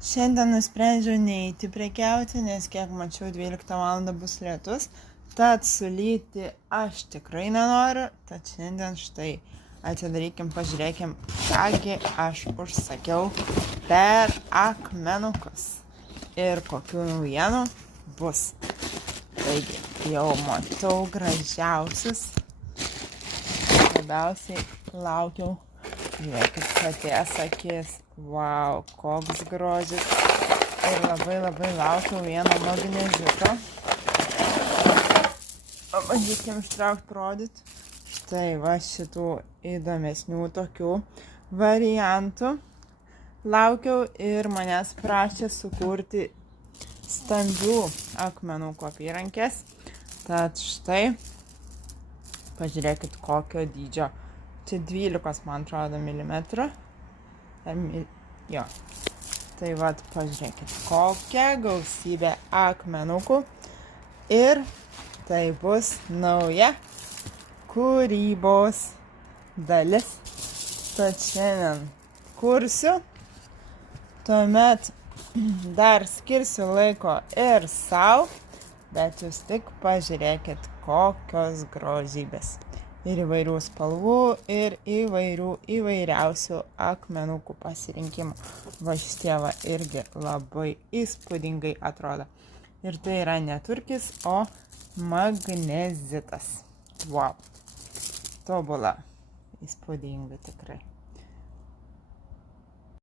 Šiandien nusprendžiau neiti prekiauti, nes kiek mačiau 12 val. Bus lietus, tad sulyti aš tikrai nenoriu, tad šiandien štai atidarykim, pažiūrėkim, kągi aš užsakiau per akmenukus ir kokių naujienų bus. Taigi, jau matau gražiausius, labiausiai laukiau. Žiūrėkit, katės akis. Vau, koks grožis. Ir labai laukiau vieno magnezito. Pabandykim ištraukti, parodyti. Štai va šitų įdomesnių tokių variantų. Laukiau ir manęs prašė sukurti stambių akmenukų apyrankės. Tad štai, pažiūrėkit kokio dydžio. Čia 12, man atrodo, milimetrų. Jo. Tai vat, pažiūrėkit, kokia gausybė akmenukų. Ir tai bus nauja kūrybos dalis. Tad šiandien kursiu. Tuomet dar skirsiu laiko ir sau. Bet jūs tik pažiūrėkit, kokios grožybės. Ir įvairių spalvų, ir įvairiausių akmenukų pasirinkimų. Va šitie va irgi labai įspūdingai atrodo. Ir tai yra ne turkis, o magnezitas. Wow. Tobula. Įspūdinga tikrai.